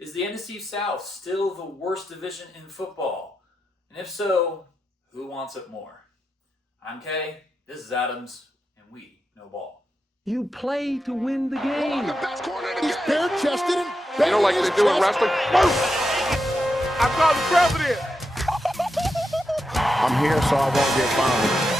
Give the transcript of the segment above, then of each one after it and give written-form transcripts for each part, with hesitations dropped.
Is the NFC South still the worst division in football? And if so, who wants it more? I'm Kay, this is Adams, and we know ball. You play to win the game. He's bare-chested and you know, like they do in wrestling. I call the president. I'm here so I won't get fined.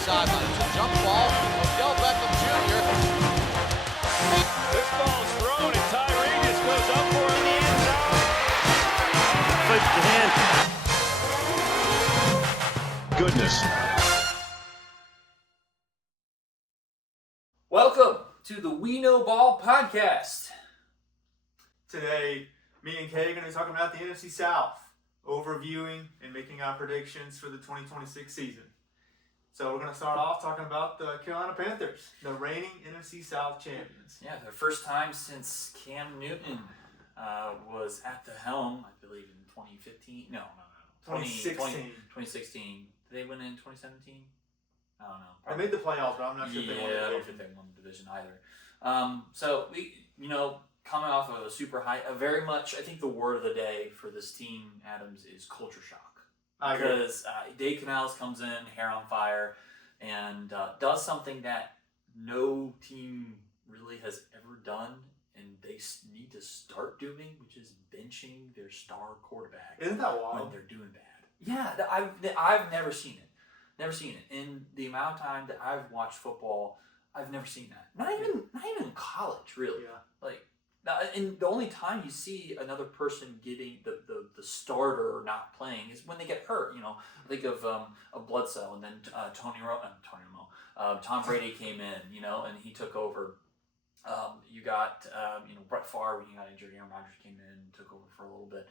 Sideline. It's a jump ball. Odell Beckham Jr. This ball's thrown and Tyree just goes up for it in the end zone. Goodness. Welcome to the We Know Ball podcast. Today, me and Kay are going to be talking about the NFC South, overviewing and making our predictions for the 2026 season. So we're going to start off talking about the Carolina Panthers, the reigning NFC South champions. Yeah, their first time since Cam Newton was at the helm, I believe in 2015. No. 2016. 2016. Did they win in 2017? I don't know. They made the playoffs, but I'm not sure if they won the division. I don't think they won the division either. So we, coming off of a super high, very much, I think the word of the day for this team, Adams, is culture shock. Because Dave Canales comes in, hair on fire, and does something that no team really has ever done, and they need to start doing, which is benching their star quarterback. Isn't that wild? When they're doing bad. Yeah, I've never seen it. Never seen it. In the amount of time that I've watched football, I've never seen that. Not even in college, really. Yeah. And the only time you see another person getting the starter not playing is when they get hurt. Think of a Bledsoe, and then Tom Brady came in, and he took over. You got Brett Favre when he got injured. Aaron Rodgers came in, took over for a little bit.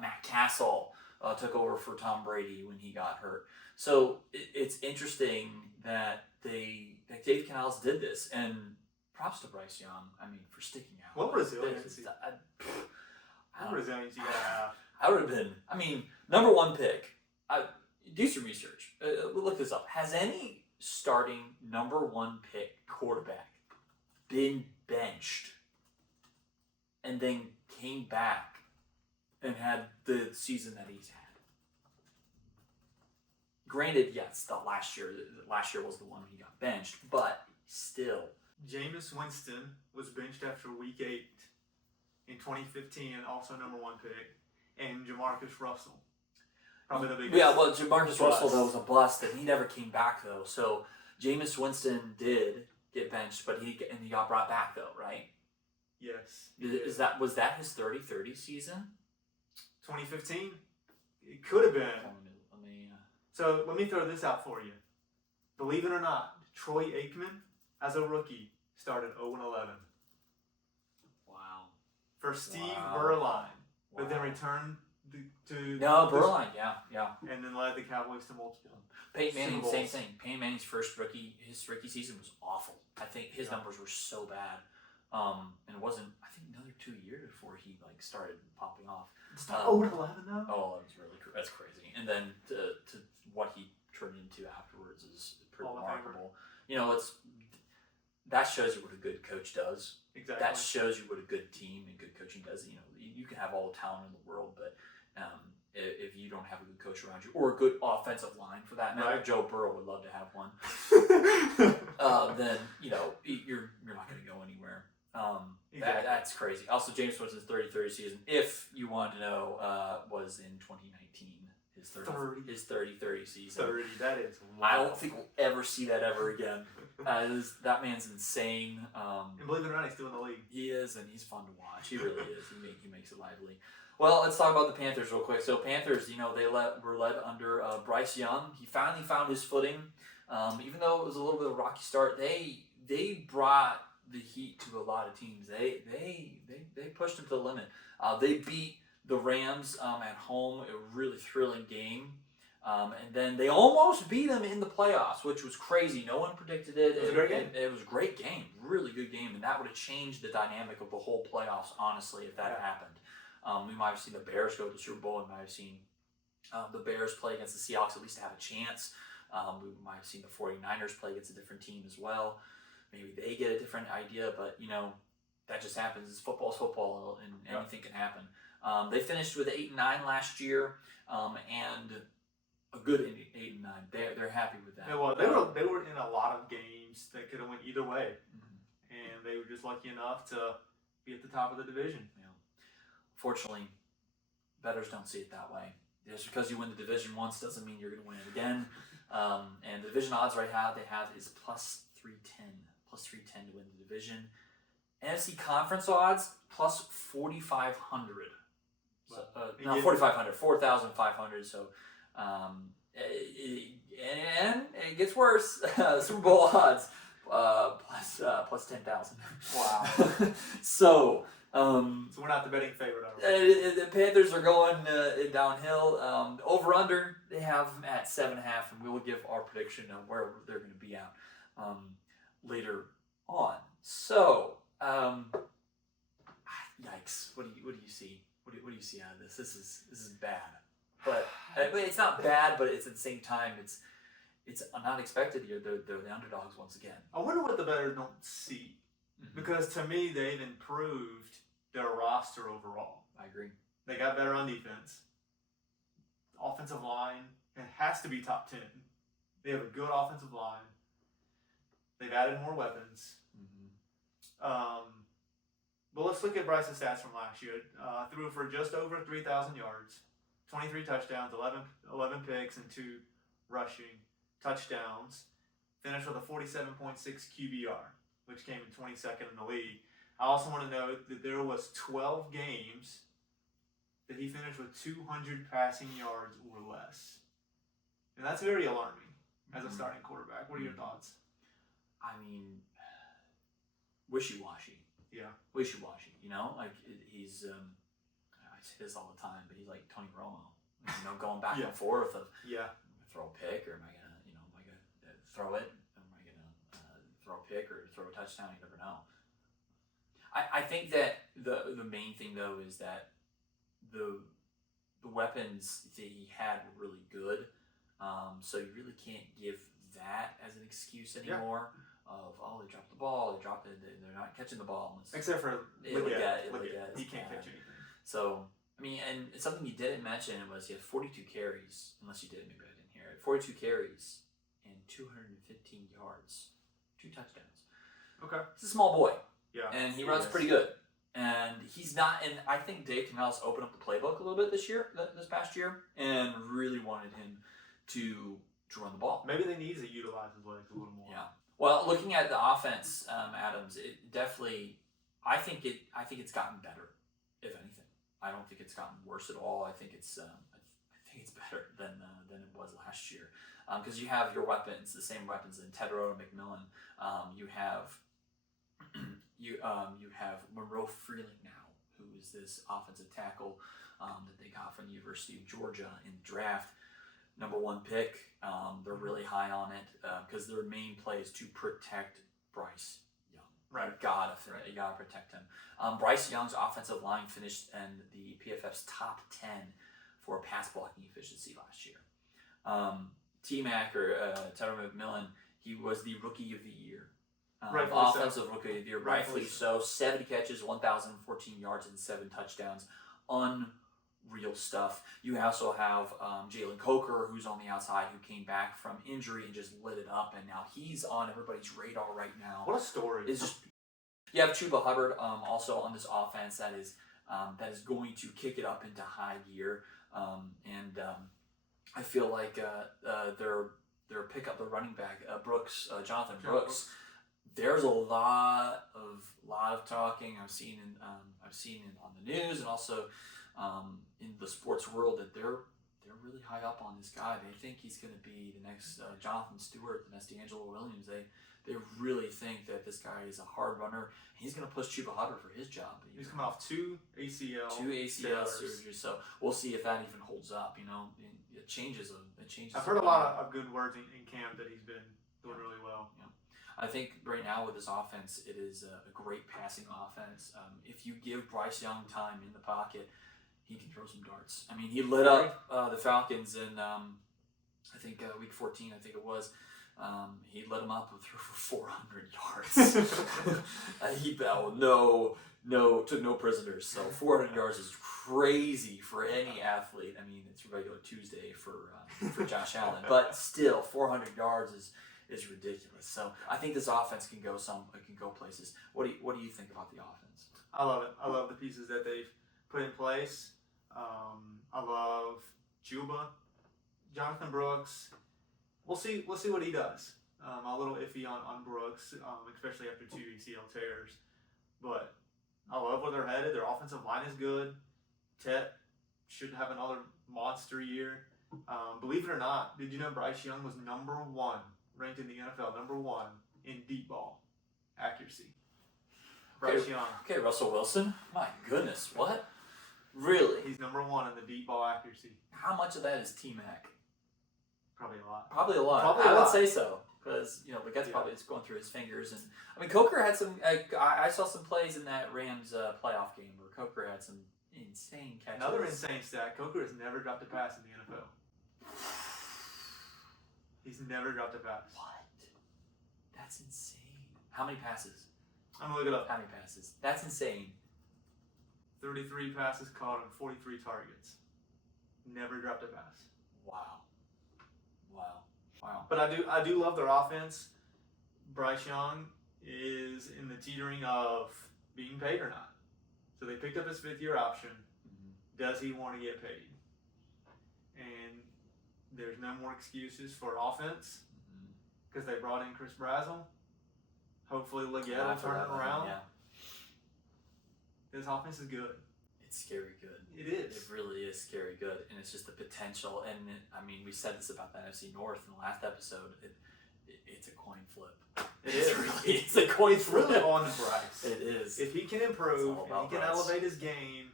Matt Castle took over for Tom Brady when he got hurt. So it's interesting that Dave Canales did this, and props to Bryce Young. For sticking out. What resiliency? What resiliency you gotta have? I would have been. Number one pick. Do some research. Look this up. Has any starting number one pick quarterback been benched and then came back and had the season that he's had? Granted, yes, last year was the one he got benched, but still. Jameis Winston was benched after Week 8 in 2015, also number one pick, and Jamarcus Russell. Probably the biggest. Yeah, well, Jamarcus Russell, that was a bust, and he never came back, though. So Jameis Winston did get benched, but he got brought back, though, right? Yes. Was that his 30-30 season? 2015? It could have been. So let me throw this out for you. Believe it or not, Troy Aikman, as a rookie, started 0-11. Wow. For Steve Berline, but then returned to Berline, yeah. And then led the Cowboys to multiple. Peyton Manning, same thing. Peyton Manning's his rookie season was awful. I think his numbers were so bad. And it wasn't, I think, another 2 years before he started popping off. It's not 0-11 though? Oh, that's crazy. And then to what he turned into afterwards is pretty remarkable. That shows you what a good coach does. Exactly. That shows you what a good team and good coaching does. You can have all the talent in the world, but if you don't have a good coach around you, or a good offensive line for that matter, right. Joe Burrow would love to have one. Then you're not going to go anywhere. Exactly. That's crazy. Also, James Winston's 30-30 season, if you want to know, was in 2019. His 30-30 season. 30, that is wild. I don't think we'll ever see that ever again. That man's insane. And believe it or not, he's still in the league. He is, and he's fun to watch. He really is. He makes it lively. Well, let's talk about the Panthers real quick. So Panthers, were led under Bryce Young. He finally found his footing. Even though it was a little bit of a rocky start, they brought the heat to a lot of teams. They pushed them to the limit. They beat the Rams at home, a really thrilling game. And then they almost beat them in the playoffs, which was crazy. No one predicted it. It was a great game. It was a great game, really good game, and that would have changed the dynamic of the whole playoffs, honestly, if that had happened. We might have seen the Bears go to the Super Bowl. We might have seen the Bears play against the Seahawks, at least to have a chance. We might have seen the 49ers play against a different team as well. Maybe they get a different idea, but, that just happens. It's football, and anything can happen. They finished with 8-9 last year, and a good 8-9. They're happy with that. Yeah, well, they were in a lot of games that could have went either way, and they were just lucky enough to be at the top of the division. Yeah. Fortunately, bettors don't see it that way. Just because you win the division once doesn't mean you're going to win it again. And the division odds right now they have is plus 310 to win the division. NFC conference odds plus 4,500. So, no, 4,500, 4,500. So, and it gets worse. Super Bowl odds plus 10,000. Wow. So we're not the betting favorite, are we? the Panthers are going downhill. Over under they have them at 7.5, and we will give our prediction of where they're going to be at later on. So, yikes! What do you see? What do you see out of this? This is bad, but it's not bad. But it's at the same time it's not expected here. They're the underdogs once again. I wonder what the bettors don't see. Because to me, they've improved their roster overall. I agree. They got better on defense. Offensive line, it has to be top 10. They have a good offensive line. They've added more weapons. But let's look at Bryce's stats from last year. Threw for just over 3,000 yards, 23 touchdowns, 11 picks, and 2 rushing touchdowns. Finished with a 47.6 QBR. Which came in 22nd in the league. I also want to note that there was 12 games that he finished with 200 passing yards or less. And that's very alarming as a starting quarterback. What are your thoughts? I mean, wishy-washy. Yeah. Wishy-washy, Like, he's, I say this all the time, but he's like Tony Romo. Going back and forth of, throw a pick, or am I going to throw it? Throw a pick or throw a touchdown, you never know. I think that the main thing though is that the weapons that he had were really good, so you really can't give that as an excuse anymore. Of they dropped the ball, they're not catching the ball. Except for Liggett. He can't catch anything. So I mean, and something you didn't mention was he had 42 carries, unless you did, maybe I didn't hear it. 42 carries and 215 yards. 2 touchdowns. Okay. He's a small boy. Yeah. And he runs pretty good. And he's not, and I think Dave Canales opened up the playbook a little bit this past year, and really wanted him to run the ball. Maybe they need to utilize his legs a little more. Yeah. Well, looking at the offense, Adams, it definitely, I think it's gotten better, if anything. I don't think it's gotten worse at all. I think it's better than it was last year. Because you have your weapons, the same weapons in Tedrow and McMillan. You have Monroe Freeling now, who is this offensive tackle that they got from the University of Georgia in the draft. Number 1 pick. They're really high on it because their main play is to protect Bryce Young. Right. You gotta protect him. Bryce Young's offensive line finished in the PFF's top 10 for pass blocking efficiency last year. T-Mac or Tyler McMillan, he was the Rookie of the Year. Offensive Rookie of the Year, rightfully so. 70 catches, 1,014 yards, and 7 touchdowns. Unreal stuff. You also have Jalen Coker, who's on the outside, who came back from injury and just lit it up, and now he's on everybody's radar right now. What a story. You have Chuba Hubbard also on this offense that is going to kick it up into high gear. I feel like their pickup, the running back Jonathan Brooks. There's a lot of talking I've seen on the news and also in the sports world that they're really high up on this guy. They think he's going to be the next Jonathan Stewart, the next D'Angelo Williams. they really think that this guy is a hard runner. He's going to push Chuba Hubbard for his job. He's coming off two ACL surgeries, so we'll see if that even holds up. It changes. I've heard a lot of good words in camp that he's been doing really well. Yeah. I think right now with this offense, it is a great passing offense. If you give Bryce Young time in the pocket, he can throw some darts. I mean, he lit up the Falcons in I think week 14. I think it was. He lit him up and threw for 400 yards. He took no prisoners. So 400 yards is crazy for any athlete. I mean, it's regular Tuesday for Josh Allen, but still 400 yards is ridiculous. So I think this offense can go places. What do you think about the offense? I love it. I love the pieces that they've put in place. I love Chuba, Jonathan Brooks. We'll see what he does. I'm a little iffy on Brooks, especially after 2 ACL tears. But I love where they're headed. Their offensive line is good. Tet should have another monster year. Believe it or not, did you know Bryce Young was number 1, ranked in the NFL, number 1 in deep ball accuracy? Bryce Young. Okay, Russell Wilson. My goodness, what? Really? He's number 1 in the deep ball accuracy. How much of that is T-Mac? Probably a lot. Probably a lot. I would say so. Because, Baghette's probably just going through his fingers. And I mean, Coker had some, I saw some plays in that Rams playoff game where Coker had some insane catches. Another insane stat, Coker has never dropped a pass in the NFL. He's never dropped a pass. What? That's insane. How many passes? I'm going to look it up. How many passes? That's insane. 33 passes caught on 43 targets. Never dropped a pass. Wow. But I do love their offense. Bryce Young is in the teetering of being paid or not. So they picked up his 5th-year option. Mm-hmm. Does he want to get paid? And there's no more excuses for offense because they brought in Chris Brazel. Hopefully Leggett will turn it around. Yeah. This offense is good. It's scary good. It is. It really is scary good, and it's just the potential. And we said this about the NFC North in the last episode. It's a coin flip. It's a coin flip. It's really on the Bryce. It is. If he can improve and he can elevate his game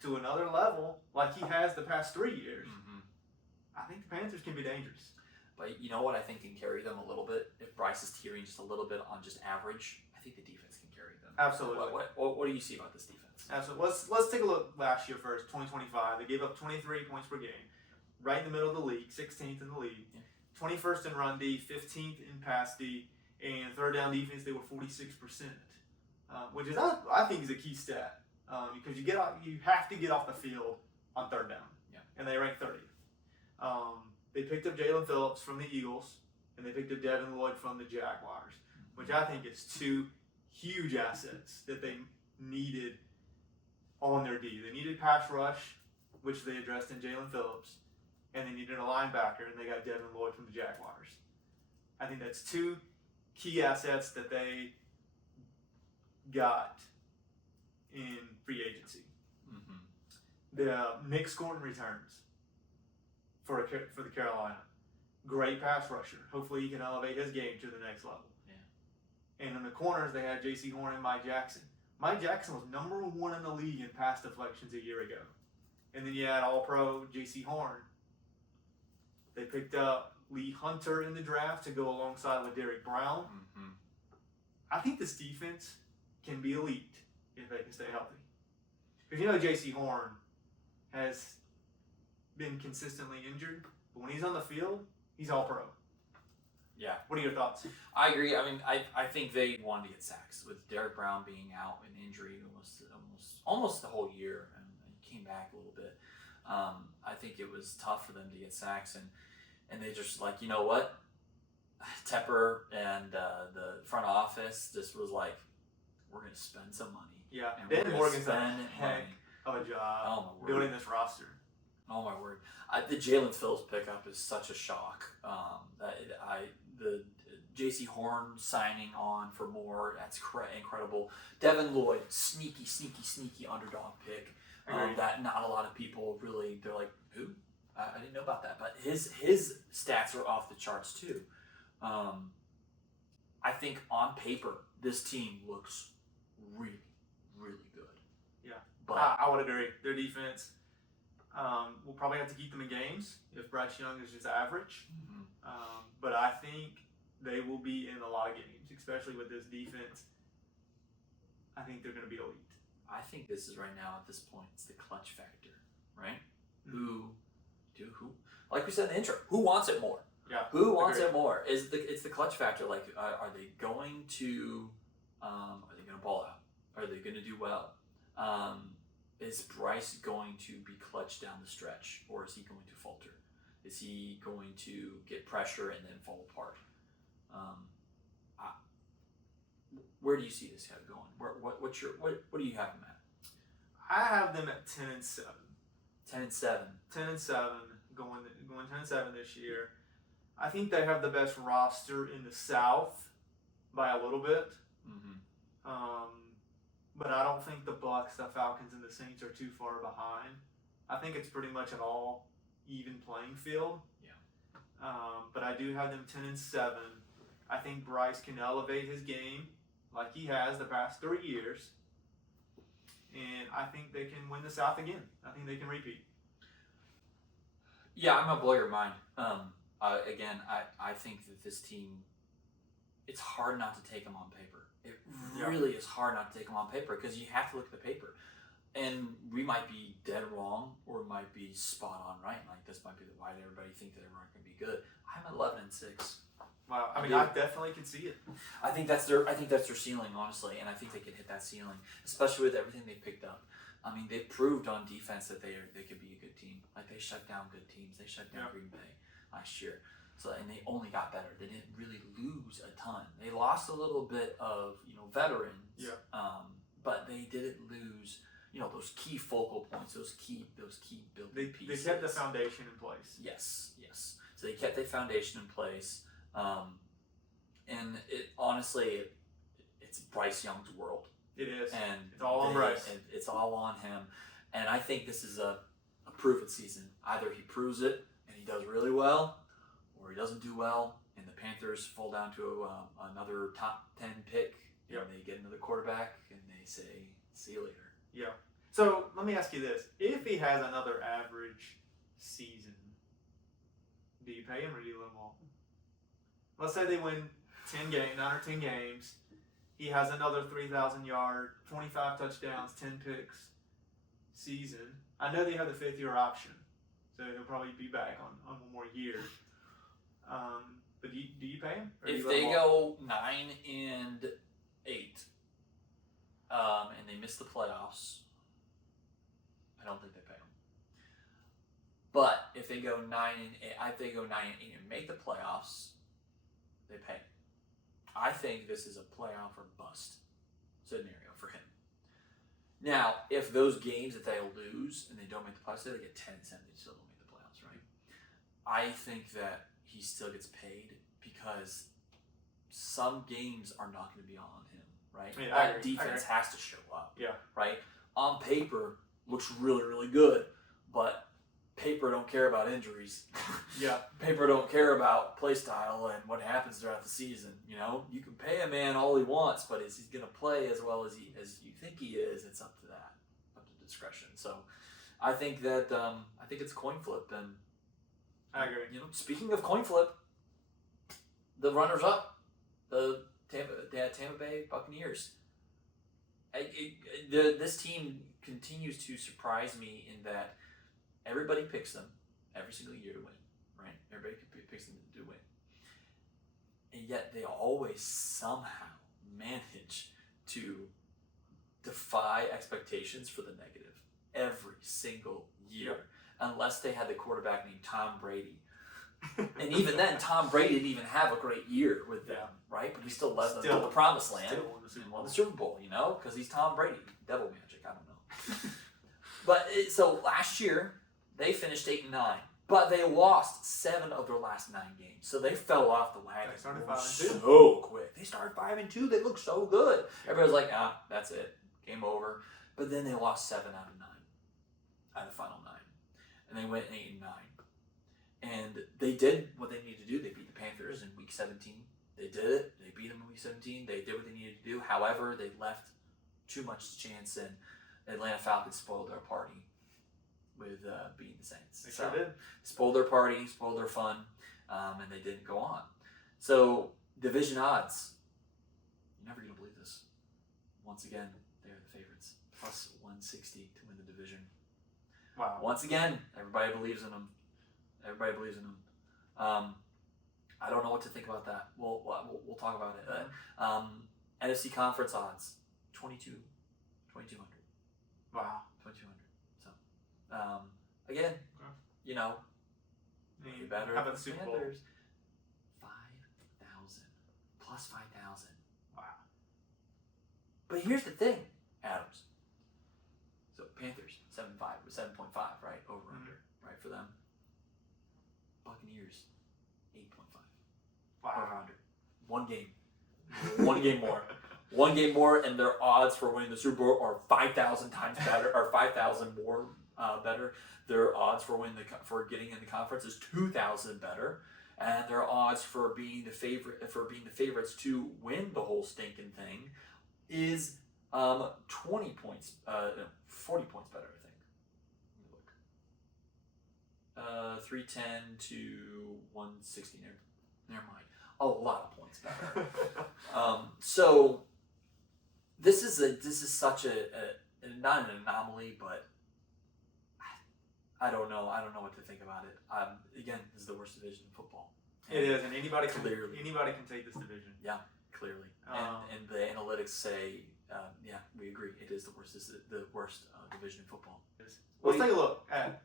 to another level, like he has the past 3 years, I think the Panthers can be dangerous. But you know what I think can carry them a little bit? If Bryce is teetering just a little bit on just average, I think the defense can carry them. Absolutely. What do you see about this defense? Absolutely. Let's take a look last year first, 2025. They gave up 23 points per game, right in the middle of the league, 16th in the league. Yeah. 21st in run D, 15th in pass D, and third down defense they were 46%, which is I think is a key stat because you have to get off the field on third down. Yeah. And they ranked 30th. They picked up Jalen Phillips from the Eagles, and they picked up Devin Lloyd from the Jaguars, which I think is 2 huge assets that they needed on their D. They needed pass rush, which they addressed in Jalen Phillips, and they needed a linebacker, and they got Devin Lloyd from the Jaguars. I think that's 2 key assets that they got in free agency. Mm-hmm. The Nick Scorton returns for the Carolina. Great pass rusher. Hopefully he can elevate his game to the next level. Yeah. And in the corners, they had J.C. Horn and Mike Jackson. Mike Jackson was number 1 in the league in pass deflections a year ago. And then you had All-Pro J.C. Horn. They picked up Lee Hunter in the draft to go alongside with Derek Brown. Mm-hmm. I think this defense can be elite if they can stay healthy. Because J.C. Horn has been consistently injured, but when he's on the field, he's All-Pro. Yeah. What are your thoughts? I agree. I think they wanted to get sacks with Derek Brown being out in injury almost the whole year, and he came back a little bit. I think it was tough for them to get sacks, and they just like, you know what? Tepper and the front office just was like, we're going to spend some money. Yeah. And Ben Morgan's done a heck of a job building this roster. Oh my word! The Jalen Phillips pickup is such a shock. The J.C. Horn signing on for more, that's incredible. Devin Lloyd, sneaky underdog pick. That not a lot of people really, they're like, who? I didn't know about that. But his stats are off the charts too. I think on paper, this team looks really, really good. Yeah, but I would agree. Their defense, we'll probably have to keep them in games if Bryce Young is just average. But I think they will be in a lot of games, especially with this defense. I think they're going to be elite. I think this is right now at this point, it's the clutch factor, right? Who, like we said in the intro, who wants it more? Yeah. Who wants it more? It's the clutch factor. Like, are they going to ball out? Are they going to do well? Is Bryce going to be clutch down the stretch, or is he going to falter? Is he going to get pressure and then fall apart? Where do you see this going? What do you have them at? I have them at 10-7. 10-7. 10-7, going 10-7 this year. I think they have the best roster in the South by a little bit. But I don't think the Bucs, the Falcons, and the Saints are too far behind. I think it's pretty much an all even playing field. Yeah. But I do have them 10-7. I think Bryce can elevate his game like he has the past 3 years. And I think they can win the South again. I think they can repeat. Yeah, I'm going to blow your mind. Again, I think that this team, it's hard not to take them on paper. It really is hard not to take them on paper because you have to look at the paper. And we might be dead wrong or it might be spot on right. Like, this might be why everybody think that they're not going to be good. I'm at 11-6. Wow, I mean, I definitely can see it. I think that's their ceiling, honestly, and I think they can hit that ceiling, especially with everything they picked up. I mean, they proved on defense that they could be a good team. Like, they shut down good teams. They shut down Green Bay last year. So, and they only got better. They didn't really lose a ton. They lost a little bit of, veterans. Yeah. But they didn't lose, those key focal points, those key building pieces. They kept the foundation in place. Yes. So they kept their foundation in place. And it honestly, it's Bryce Young's world. It is. And it's all on Bryce. And it's all on him. And I think this is a prove-it season. Either he proves it and he does really well, or he doesn't do well, and the Panthers fall down to another top 10 pick, and they get another quarterback, and they say, see you later. Yeah. So let me ask you this. If he has another average season, do you pay him or do you let him walk? Let's say they win 9 or 10 games. He has another 3,000 yard, 25 touchdowns, 10 picks season. I know they have the 5th-year option, so he'll probably be back on 1 more year. But do you pay him? If they go 9-8, and they miss the playoffs, I don't think they pay him. But if they go 9-8, and make the playoffs, they pay. I think this is a playoff or bust scenario for him. Now, if those games that they lose and they don't make the playoffs, they get 10-7, they still don't make the playoffs, right? I think that he still gets paid because some games are not going to be on him, right? I mean, that defense has to show up, yeah, right? On paper, looks really, really good, but paper don't care about injuries. Yeah. Paper don't care about play style and what happens throughout the season. You can pay a man all he wants, but is he going to play as well as you think he is? It's up to discretion. So, I think that I think it's a coin flip. And I agree. Speaking of coin flip, the runners up, the Tampa Bay Buccaneers. This team continues to surprise me in that everybody picks them every single year to win, right? Everybody picks them to win. And yet they always somehow manage to defy expectations for the negative every single year, unless they had the quarterback named Tom Brady. And even then, Tom Brady didn't even have a great year with them, right? But he still led them to the promised land and won the Super Bowl, because he's Tom Brady. Devil magic, I don't know. But so last year, they finished 8-9, but they lost 7 of their last 9 games. So they fell off the wagon. They started 5-2 so quick. They started 5-2. They looked so good. Everybody was like, that's it, game over. But then they lost 7 out of 9, out of the final 9, and they went 8-9. And they did what they needed to do. They beat the Panthers in Week 17. They did it. They beat them in Week 17. They did what they needed to do. However, they left too much chance, and the Atlanta Falcons spoiled their party with beating the Saints. They sure did. Spoiled their party, spoiled their fun, and they didn't go on. So, division odds. You're never going to believe this. Once again, they're the favorites. Plus 160 to win the division. Wow. Once again, everybody believes in them. I don't know what to think about that. We'll talk about it. NFC conference odds, 2,200. Wow. 2,200. So, again, you know, you better. How about the Super Bowl? 5,000 plus 5,000. Wow. But here's the thing, Adams. So Panthers 7.5, right? Over under, right, for them. Buccaneers 8.5. Wow. Over under. One game more. One game more, and their odds for winning the Super Bowl are 5,000 times better, or 5,000 more better. Their odds for getting in the conference is 2,000 better, and their odds for being the favorites to win the whole stinking thing is 20 points, 40 points better, I think. Let me look. 310 to 160. Never mind. A lot of points better. So this is such a not an anomaly, but I don't know. I don't know what to think about it. Again, this is the worst division in football. It is, and anybody can take this division. Yeah, clearly. And the analytics say, yeah, we agree. It is the worst. This is the worst division in football. Let's take a look at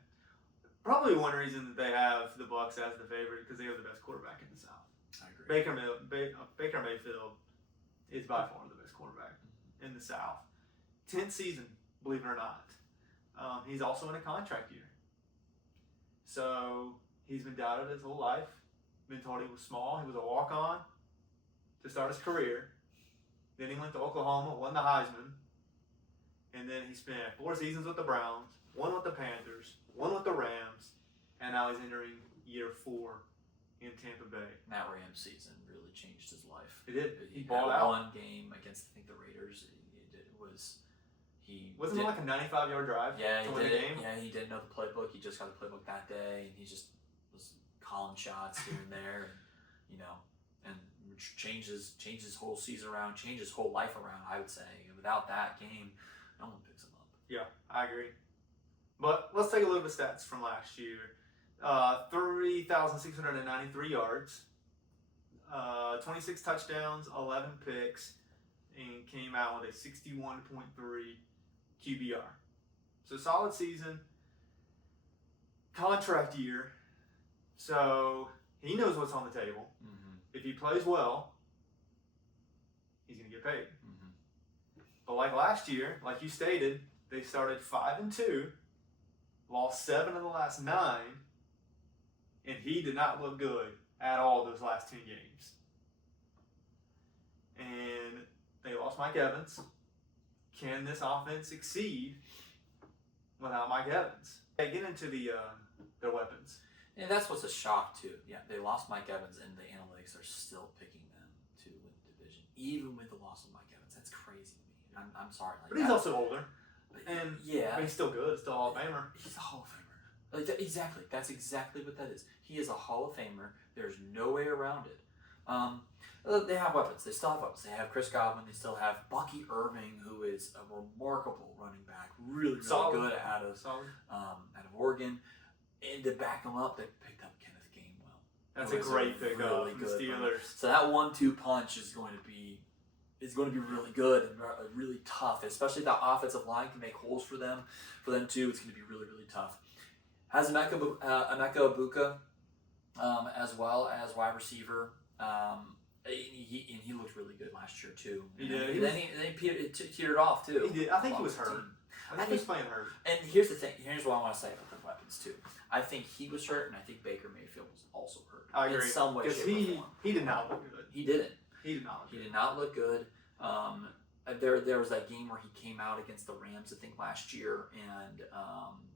probably one reason that they have the Bucs as the favorite because they have the best quarterback in the South. I agree. Baker Mayfield is by far the best quarterback in the South. 10th season, believe it or not. He's also in a contract year. So he's been doubted his whole life. Been told he was small. He was a walk-on to start his career. Then he went to Oklahoma, won the Heisman. And then he spent 4 seasons with the Browns, 1 with the Panthers, 1 with the Rams, and now he's entering year 4 in Tampa Bay. That Rams season really changed his life. It did. He had balled out. one game against, I think, the Raiders. Wasn't it like a 95-yard drive to win the game? Yeah, he didn't know the playbook. He just got the playbook that day, and he just was calling shots here and there, and changed his whole season around, changed his whole life around, I would say. Without that game, no one picks him up. Yeah, I agree. But let's take a look at the stats from last year. 3,693 yards, 26 touchdowns, 11 picks, and came out with a 61.3 QBR. So solid season, contract year. So he knows what's on the table. Mm-hmm. If he plays well, he's going to get paid. Mm-hmm. But like last year, like you stated, they started 5-2, lost 7 of the last 9, and he did not look good at all those last 10 games. And they lost Mike Evans. Can this offense succeed without Mike Evans? They get into their weapons. And that's what's a shock too. Yeah, they lost Mike Evans, and the analytics are still picking them to win the division, even with the loss of Mike Evans. That's crazy to me. I'm sorry. But he's also older, and yeah, but he's still good. Still a Hall of Famer. He's a Hall of Famer. Exactly. That's exactly what that is. He is a Hall of Famer. There's no way around it. They have weapons. They still have weapons. They have Chris Godwin. They still have Bucky Irving, who is a remarkable running back. Really good out of Oregon. And to back him up, they picked up Kenneth Gainwell. That's a great pickup from the Steelers. So that 1-2 punch is going to be really good and really tough, especially if that offensive line can make holes for them. For them too, it's going to be really, really tough. Has Emeka Ibuka as well as wide receiver. He looked really good last year too. He did. Then he teetered off too. He did. I think he was hurt. I think he was playing hurt. And here's the thing. Here's what I want to say about the weapons too. I think he was hurt, and I think Baker Mayfield was also hurt. I agree. In some way, shape, or form. He did not look good. He didn't. He did not. He did not look good. There was that game where he came out against the Rams, I think, last year, and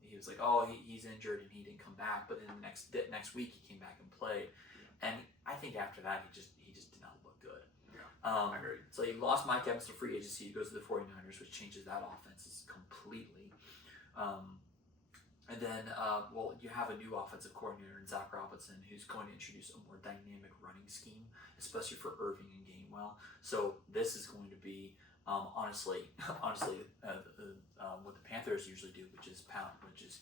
he was like, "Oh, he's injured," and he didn't come back. But then the next week, he came back and played. And I think after that, he just did not look good. I agree. So you lost Mike Evans to free agency. He goes to the 49ers, which changes that offense completely. And then, you have a new offensive coordinator in Zach Robinson, who's going to introduce a more dynamic running scheme, especially for Irving and Gainwell. So this is going to be, honestly, what the Panthers usually do, which is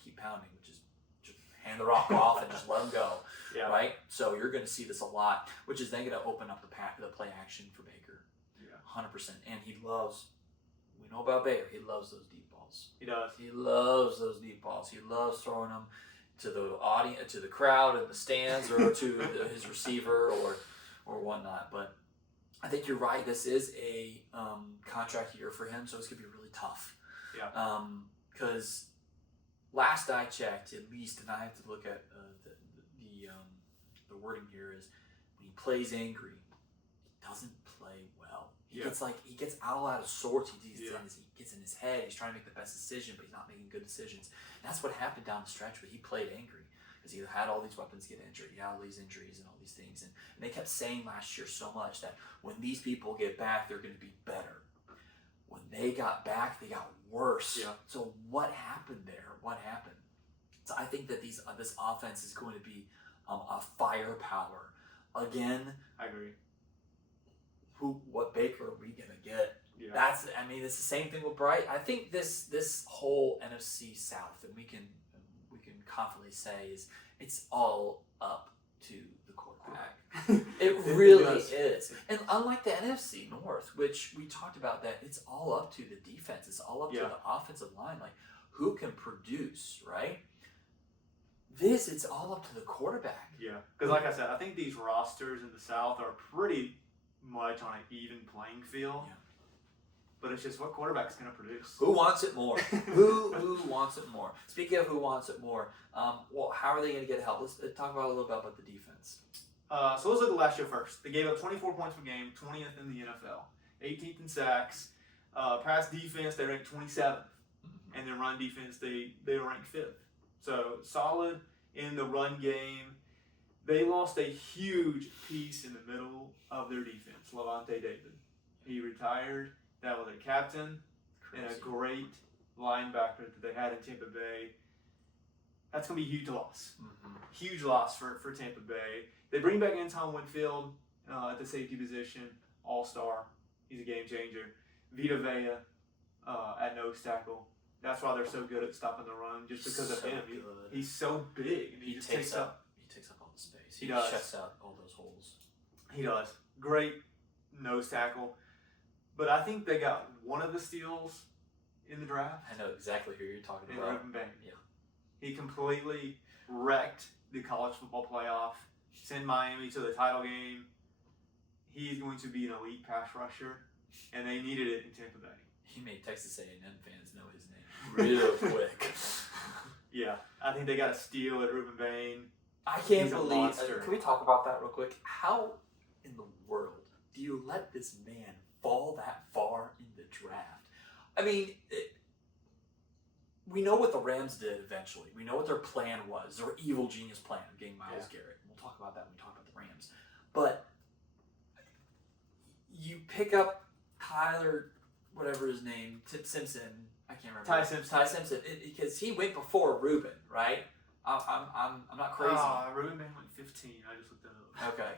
keep pounding, which is just hand the rock off and just let them go, right? So you're going to see this a lot, which is then going to open up the play action for Baker, 100%. And we know about Baker, he loves those deep balls. He does. He loves those deep balls. He loves throwing them to the audience, to the crowd in the stands, or to his receiver, or whatnot. But I think you're right. This is a contract year for him, so it's gonna be really tough. Yeah. Because last I checked, at least, and I have to look at the wording here is when he plays angry, he doesn't play well. He gets out of sorts. He gets in his head. He's trying to make the best decision, but he's not making good decisions. And that's what happened down the stretch. But he played angry because he had all these weapons get injured. He had all these injuries and all these things. And they kept saying last year so much that when these people get back, they're going to be better. When they got back, they got worse. Yeah. So what happened there? What happened? So I think that this offense is going to be a firepower. Again, I agree. What Baker are we gonna get? Yeah. It's the same thing with Bright. I think this whole NFC South, and we can confidently say, it's all up to the quarterback. It really is. And unlike the NFC North, which we talked about, that it's all up to the defense. It's all up to the offensive line. Like, who can produce, right? It's all up to the quarterback. Yeah, because like I said, I think these rosters in the South are pretty much on an even playing field. Yeah. But it's just what quarterback's going to produce. Who wants it more? Who wants it more? Speaking of who wants it more, how are they going to get help? Let's talk about a little bit about the defense. So let's look at last year first. They gave up 24 points per game, 20th in the NFL, 18th in sacks. Pass defense, they ranked 27th. And then run defense, they were ranked 5th. So solid in the run game. They lost a huge piece in the middle of their defense, Levante David. He retired. That was their captain and a great linebacker that they had in Tampa Bay. That's going to be a huge loss. Mm-hmm. Huge loss for Tampa Bay. They bring back Anton Winfield at the safety position, all-star. He's a game changer. Vita Vea at nose tackle. That's why they're so good at stopping the run, just because of him. He's so big. And he just takes up all the space. He does. Checks out all those holes. He does. Great nose tackle. But I think they got one of the steals in the draft. I know exactly who you're talking in about. Ruben Bain. Yeah. He completely wrecked the college football playoff, sent Miami to the title game. He's going to be an elite pass rusher, and they needed it in Tampa Bay. He made Texas A&M fans know his name real quick. Yeah, I think they got a steal at Ruben Bain. I can't He's a believe. monster. Can we talk about that real quick? How in the world do you let this man fall that far in the draft? I mean, we know what the Rams did eventually. We know what their plan was. Their evil genius plan of getting Myles Garrett. We'll talk about that when we talk about the Rams. But you pick up Tyler, whatever his name, Simpson. I can't remember. Ty Simpson, because he went before Ruben, right? I'm not crazy. Ruben Bain went 15. I just looked that up. Okay.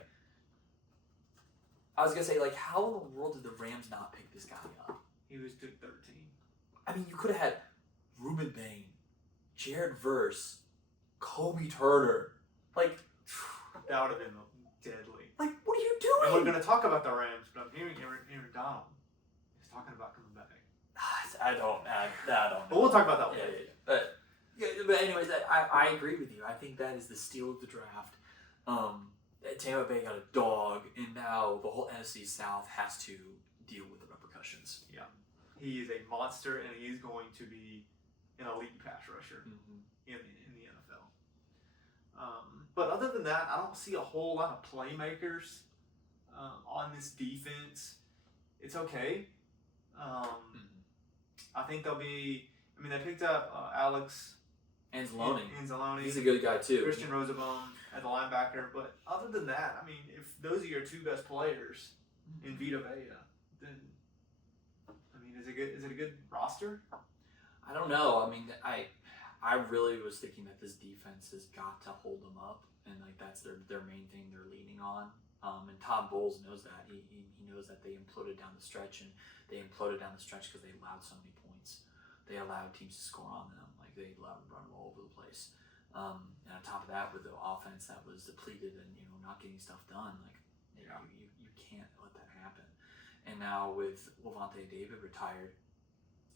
I was gonna say, like, how in the world did the Rams not pick this guy up? He was took 13. I mean, you could have had Ruben Bain, Jared Verse, Kobe Turner. Like, that would have been deadly. Like, what are you And doing? we're going to talk about the Rams, but I'm hearing Aaron Donald is talking about coming back. I don't know. But we'll talk about that one. But anyways, I agree with you. I think that is the steal of the draft. Tampa Bay got a dog, and now the whole NFC South has to deal with the repercussions. Yeah. He is a monster, and he is going to be an elite pass rusher in the NFL. But other than that, I don't see a whole lot of playmakers on this defense. It's okay. I think they'll be. I mean, they picked up Alex Anzalone. He's a good guy too. Christian Roosevelt at the linebacker. But other than that, I mean, if those are your two best players, in Vita Vea, then I mean, is it a good roster? I don't know. I mean, I really was thinking that this defense has got to hold them up, and like that's their main thing they're leaning on. And Todd Bowles knows that. He knows that they imploded down the stretch, and they imploded down the stretch because they allowed so many points. They allowed teams to score on them. Like they allowed them to run all over the place. And on top of that, with the offense that was depleted and not getting stuff done, like you can't let that happen. And now with Levante David retired,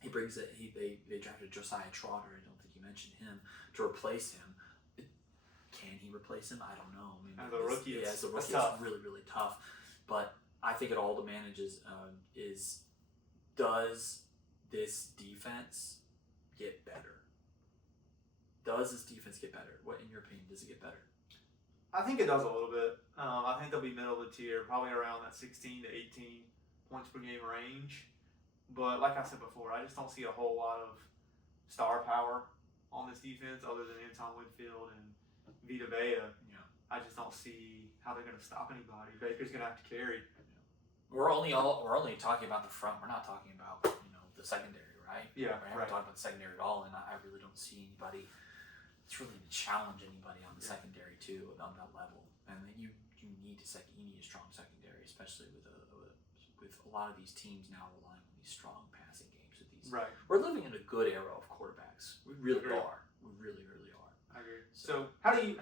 he brings it. They drafted Josiah Trotter. I don't think you mentioned him to replace him. Can he replace him? I don't know. I mean, as a rookie, it's really, really tough. But I think it all manages is, does this defense get better? Does this defense get better? What, in your opinion, does it get better? I think it does a little bit. I think they'll be middle of the tier, probably around that 16 to 18 points per game range. But like I said before, I just don't see a whole lot of star power on this defense other than Anton Winfield and Vita Vea. Yeah. I just don't see how they're going to stop anybody. Baker's going to have to carry. We're only talking about the front. We're not talking about the secondary, right? Yeah, we haven't talked about the secondary at all, and I really don't see anybody that's really to challenge anybody on the secondary too on that level. And you need a strong secondary, especially with a lot of these teams now relying on these strong passing games with these. Right. We're living in a good era of quarterbacks. We really are. We really, really are. I agree. So how do you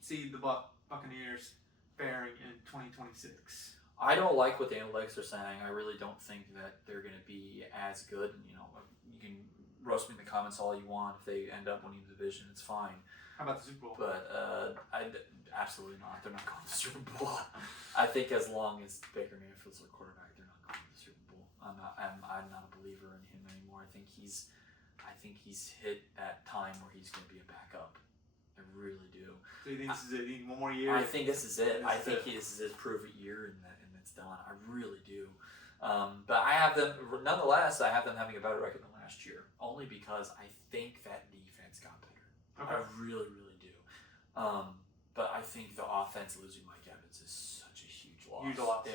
see the Buccaneers faring in 2026? I don't like what the analytics are saying. I really don't think that they're going to be as good. You can roast me in the comments all you want. If they end up winning the division, it's fine. How about the Super Bowl? But absolutely not. They're not going to the Super Bowl. I think as long as Baker Mayfield's their quarterback, they're not going to the Super Bowl. I'm not a believer in him anymore. I think he's hit that time where he's going to be a backup. I really do. So you think this is it? You need one more year? I think this is it. This is his prove-it year, and it's done. I really do. But I have them, nonetheless, I have them having a better record than last year, only because I think that defense got better. Okay. I really, really do. But I think the offense losing Mike Evans is such a huge loss. Huge loss.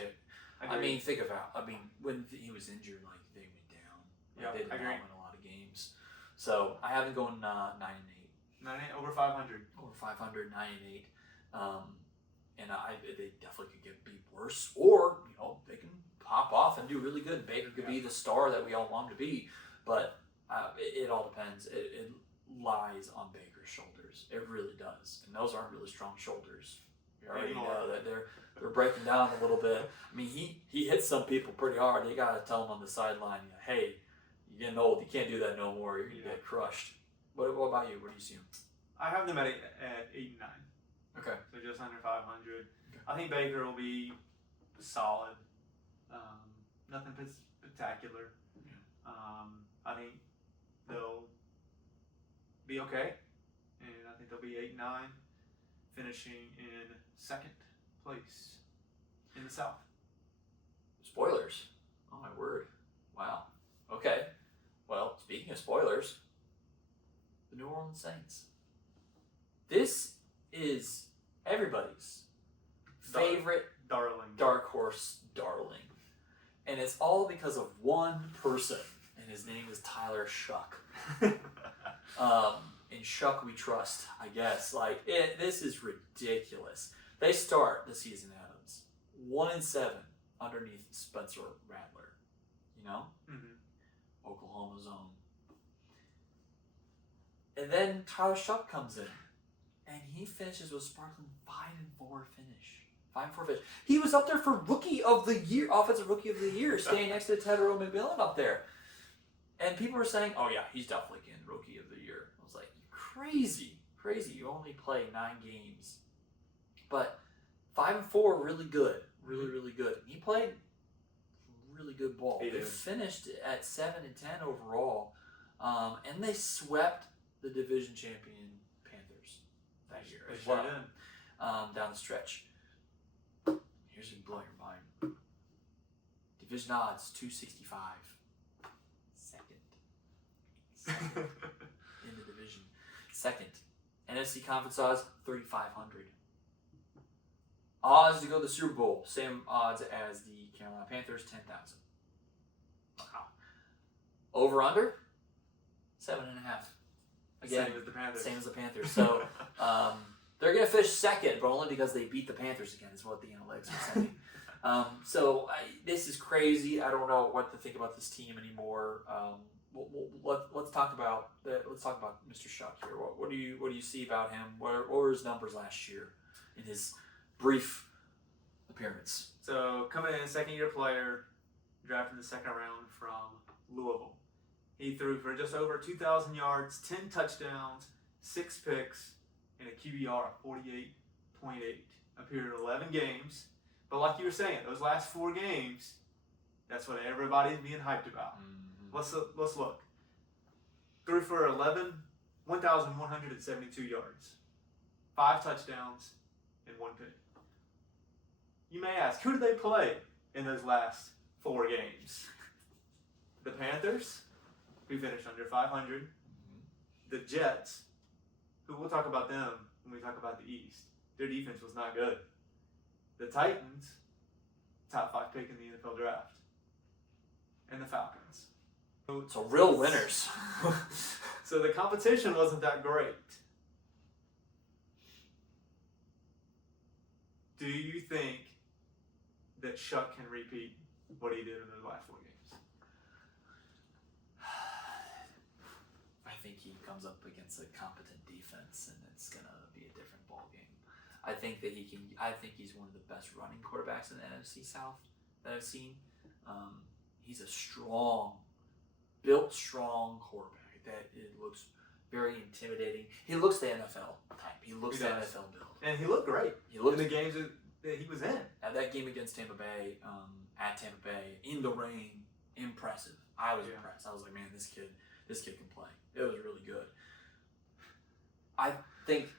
I mean, think about. I mean, when he was injured, like they went down. They did not win a lot of games. So I have them going 9-8. 9-8 over 500. Over 500, 9-8. And they definitely could be worse, or they can pop off and do really good. Baker could be the star that we all want him to be, but it all depends. It lies on Baker's shoulders. It really does, and those aren't really strong shoulders. We already know that they're breaking down a little bit. I mean, he hits some people pretty hard. They gotta tell him on the sideline, hey, you're getting old. You can't do that no more. You're gonna get crushed. What about you? Where do you see him? I have them at 8 and 9. Okay. So just under 500. Okay. I think Baker will be solid. Nothing spectacular. Yeah. I think they'll be okay. And I think they'll be 8 and 9, finishing in second place in the South. Spoilers. Oh, my word. Wow. Okay. Well, speaking of spoilers, the New Orleans Saints. This is everybody's favorite dark horse darling. And it's all because of one person, and his name is Tyler Shough. In Shough we trust, I guess. This is ridiculous. They start the season, Adams, 1-7 underneath Spencer Rattler. Mm-hmm. Oklahoma's own. And then Tyler Shough comes in, and he finishes with a sparkling 5-4 finish. 5-4 finish. He was up there for Rookie of the Year, Offensive Rookie of the Year, staying next to Tedero McMillan up there. And people were saying, oh yeah, he's definitely getting Rookie of the Year. I was like, crazy. You only play 9 games. But 5-4, really good. Really, really good. He played really good ball. They finished at 7-10 overall. And they swept the division champion Panthers that year as well. Down the stretch. Here's what blow your mind. Division odds 265. Second in the division. Second. NFC conference odds 3,500. Odds to go to the Super Bowl, same odds as the Carolina Panthers, 10,000. Wow. Over under, 7.5. Again, Same as the Panthers. Same as the Panthers. So they're going to finish second, but only because they beat the Panthers again, is what the analytics are saying. This is crazy. I don't know what to think about this team anymore. Let's talk about Mr. Shough here. What do you see about him? What were his numbers last year in his brief appearance? So coming in, second-year player, drafted in the second round from Louisville. He threw for just over 2,000 yards, 10 touchdowns, 6 picks, and a QBR of 48.8. Appeared in 11 games. But like you were saying, those last 4 games, that's what everybody's being hyped about. Mm-hmm. Let's look. Threw for 1,172 yards, 5 touchdowns, and 1 pick. You may ask, who did they play in those last 4 games? The Panthers, who finished under 500. Mm-hmm. The Jets, who we'll talk about them when we talk about the East. Their defense was not good. The Titans, top 5 pick in the NFL draft. And the Falcons. So real winners. So the competition wasn't that great. Do you think that Shough can repeat what he did in those last 4 games? I think he comes up against a competent defense, and it's gonna be a different ball game. I think that he can. I think he's one of the best running quarterbacks in the NFC South that I've seen. He's a built strong quarterback that it looks very intimidating. He looks the NFL type. He looks the NFL build. And he looked great. He looked in the games that he was in. At that game against Tampa Bay, at Tampa Bay, in the rain, impressive. I was impressed. I was like, man, this kid can play. It was really good. I think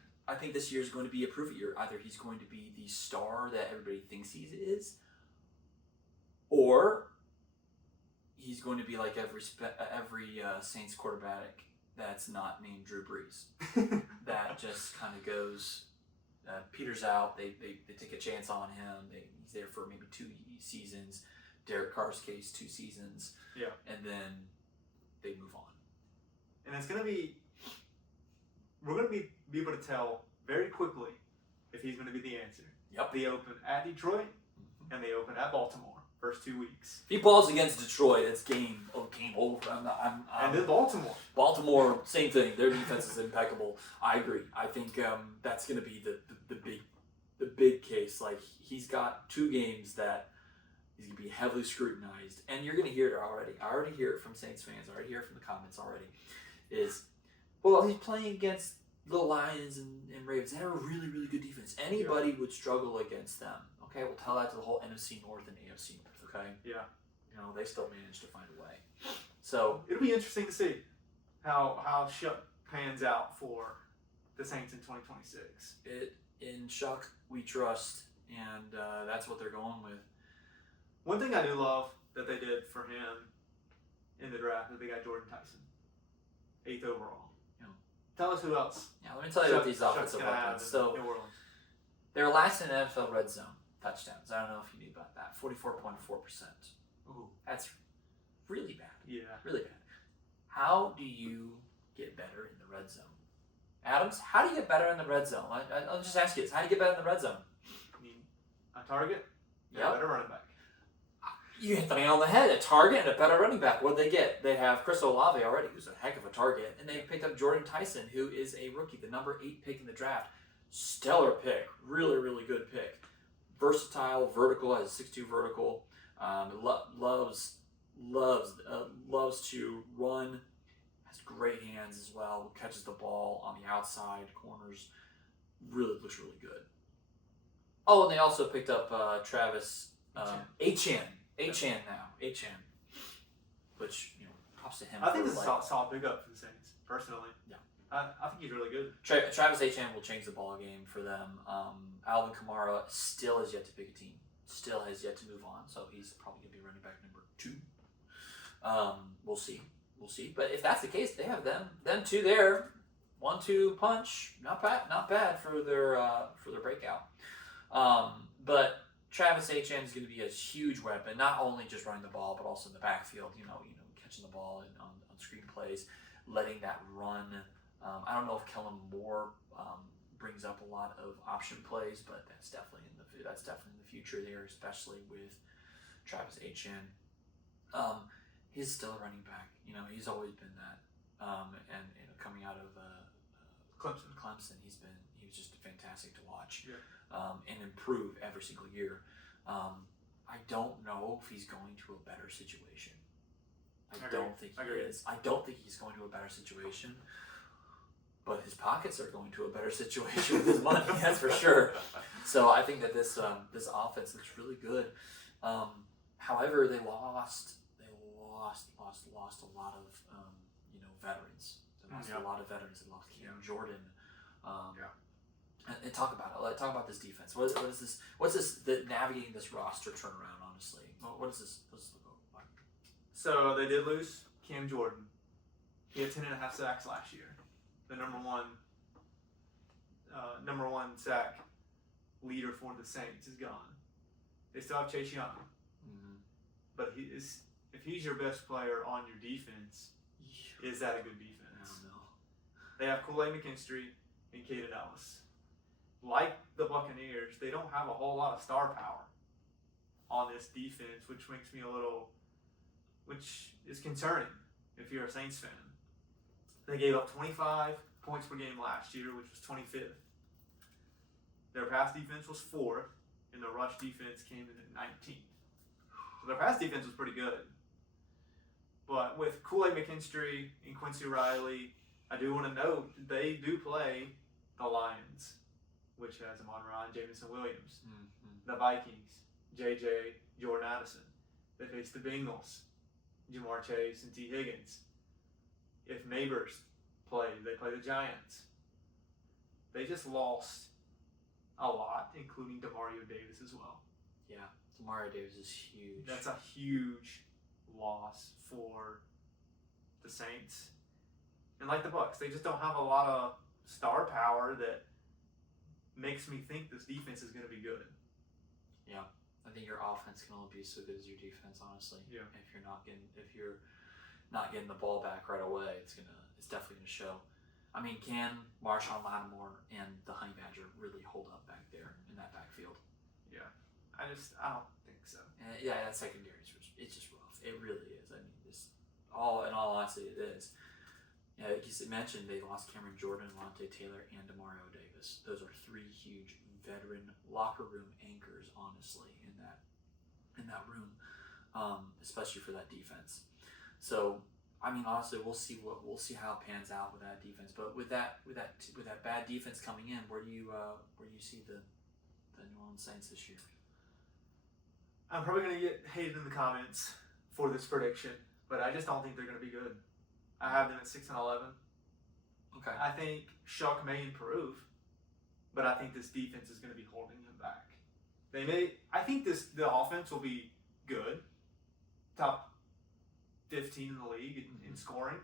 this year is going to be a prove it year. Either he's going to be the star that everybody thinks he is, or he's going to be like every Saints quarterback that's not named Drew Brees. That just kind of goes, peters out. They take a chance on him. He's there for maybe 2 seasons. Derek Carr's case, 2 seasons. Yeah. And then they move on. And it's going to be, we're going to be able to tell very quickly if he's going to be the answer. Yep. They open at Detroit, and they open at Baltimore. First 2 weeks. If he balls against Detroit, it's game over. And then Baltimore. Baltimore, same thing. Their defense is impeccable. I agree. I think that's going to be the big case. Like, he's got 2 games that he's going to be heavily scrutinized, and you're going to hear it already. I already hear it from Saints fans. I already hear it from the comments already. He's playing against the Lions and Ravens. They have a really, really good defense. Anybody would struggle against them. Okay, we'll tell that to the whole NFC North and AFC North, okay? Yeah. They still managed to find a way. So it'll be interesting to see how Shough pans out for the Saints in 2026. In Shough, we trust, and that's what they're going with. One thing I do love that they did for him in the draft is they got Jordan Tyson, 8th overall. Yeah. Tell us who else. Yeah, let me tell you what these offensive weapons. So New Orleans. They were last in NFL red zone touchdowns. I don't know if you knew about that. 44.4%. Ooh, that's really bad. Yeah, really bad. How do you get better in the red zone, Adams? How do you get better in the red zone? I'll just ask you this: how do you get better in the red zone? You mean a target? Yeah, better running back. You hit the nail on the head. A target and a better running back. What did they get? They have Chris Olave already, who's a heck of a target, and they picked up Jordan Tyson, who is a rookie, the number 8 pick in the draft. Stellar pick, really, really good pick. Versatile, vertical, has a 6'2" vertical. Loves to run. Has great hands as well. Catches the ball on the outside corners. Really looks really good. Oh, and they also picked up Travis Achan now. Achan, which props to him. I think this is a solid pick up for the Saints, personally. Yeah. I think he's really good. Travis Achan will change the ball game for them. Alvin Kamara still has yet to pick a team. Still has yet to move on, so he's probably going to be running back number 2. We'll see. But if that's the case, they have them 2 there. 1-2 punch. Not bad for their breakout. But Travis Etienne is going to be a huge weapon, not only just running the ball, but also in the backfield. Catching the ball and on screen plays, letting that run. I don't know if Kellen Moore brings up a lot of option plays, but that's definitely in the future there, especially with Travis Etienne. He's still a running back. He's always been that. And coming out of Clemson, he was just fantastic to watch. And improve every single year. I don't know if he's going to a better situation. I don't think he is. I don't think he's going to a better situation. But his pockets are going to a better situation with his money, that's for sure. So I think that this offense looks really good. However, they lost a lot of veterans. They lost a lot of veterans. They lost Cam Jordan. And talk about it. Talk about this defense. What is this? What's this? Navigating this roster turnaround. Honestly, what is this? What's this look like? So they did lose Cam Jordan. He had 10.5 sacks last year. The number one sack leader for the Saints is gone. They still have Chase Young, but if he's your best player on your defense, is that a good defense? I don't know. They have Kool-Aid McKinstry and Caden Ellis. Like the Buccaneers, they don't have a whole lot of star power on this defense, which is concerning if you're a Saints fan. They gave up 25 points per game last year, which was 25th. Their pass defense was 4th, and their rush defense came in at 19th. So their pass defense was pretty good. But with Kool-Aid McKinstry and Quincy Riley, I do want to note they do play the Lions, which has Amon-Ra and Jameson Williams. The Vikings, JJ, Jordan Addison. They face the Bengals, Jamar Chase and T. Higgins. If Neighbors play, they play the Giants. They just lost a lot, including Demario Davis as well. Yeah, Demario Davis is huge. That's a huge loss for the Saints. And like the Bucs, they just don't have a lot of star power that makes me think this defense is going to be good. Yeah, I think your offense can only be so good as your defense, honestly. Yeah. If you're not getting the ball back right away, it's definitely gonna show. I mean, can Marshawn Lattimore and the Honey Badger really hold up back there in that backfield? Yeah, I don't think so. And that secondary it's just rough. It really is. I mean, in all honesty, it is. Yeah, like you mentioned, they lost Cameron Jordan, Lante Taylor, and Demario Davis. Those are 3 huge veteran locker room anchors, honestly, in that room, especially for that defense. So, I mean, honestly, we'll see how it pans out with that defense. But with that bad defense coming in, where do you see the New Orleans Saints this year? I'm probably going to get hated in the comments for this prediction, but I just don't think they're going to be good. I have them at 6-11. Okay. I think Shough may improve, but I think this defense is going to be holding him back. I think the offense will be good, top 15 in the league in scoring,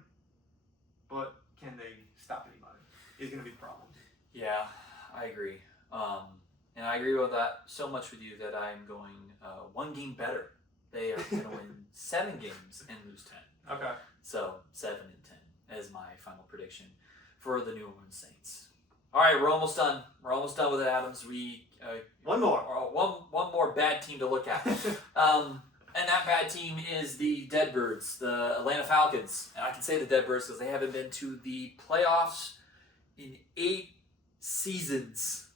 but can they stop anybody? Is going to be the problem. Yeah, I agree. And I agree with that so much with you that I am going 1 game better. They are going to win 7 games and lose 10. Okay. So 7 and 10 is my final prediction for the New Orleans Saints. All right, we're almost done. We're almost done with it, Adams. One more. One more bad team to look at. And that bad team is the Deadbirds, the Atlanta Falcons. And I can say the Deadbirds because they haven't been to the playoffs in 8 seasons.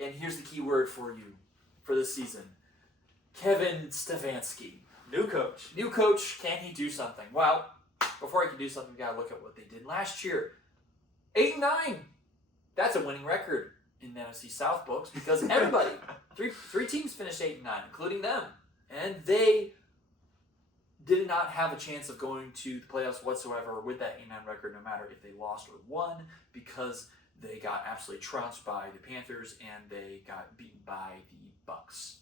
And here's the key word for you for this season. Kevin Stefanski. New coach. New coach, can he do something? Well, before he can do something, we got to look at what they did last year. 8-9. That's a winning record in the NFC South books because everybody, three teams finished 8-9, including them. And they did not have a chance of going to the playoffs whatsoever with that 8-9 record, no matter if they lost or won, because they got absolutely trounced by the Panthers and they got beaten by the Bucks.